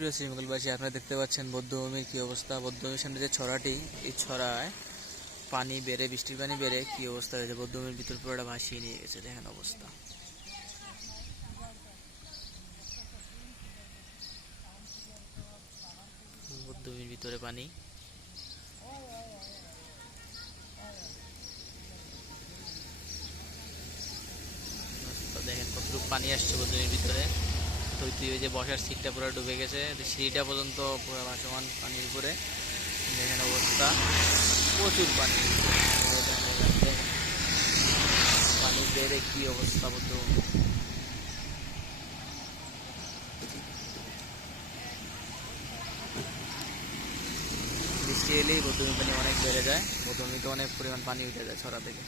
প্রিয় শ্রীমঙ্গলবাসী, আপনারা দেখতে পাচ্ছেন বৌদ্ধভূমির কী অবস্থা? বৌদ্ধভূমির সামনে যে ছড়াটি, এই ছড়ায় পানি বেড়ে, বৃষ্টির পানি বেড়ে কী অবস্থা হয়েছে? বৌদ্ধভূমির ভিতর পুরোটা ভাসিয়ে নিয়ে গেছে, দেখেন অবস্থা। বৌদ্ধভূমির ভিতরে পানি। দেখেন কতটুকু পানি আসছে বৌদ্ধভূমির ভিতরে। ওই যে বসার সিটটা পুরো ডুবে গেছে। সিঁড়িটা পর্যন্ত পুরো ভাসমান পানির উপরে। দেখেন অবস্থা। প্রচুর পানি। পানি বেড়ে কি অবস্থা বলতো বৃষ্টি এলেই বৌদ্ধভূমি পানি অনেক বেড়ে যায়। বৌদ্ধভূমিতে অনেক পরিমাণ পানি উঠে যায় ছড়া থেকে।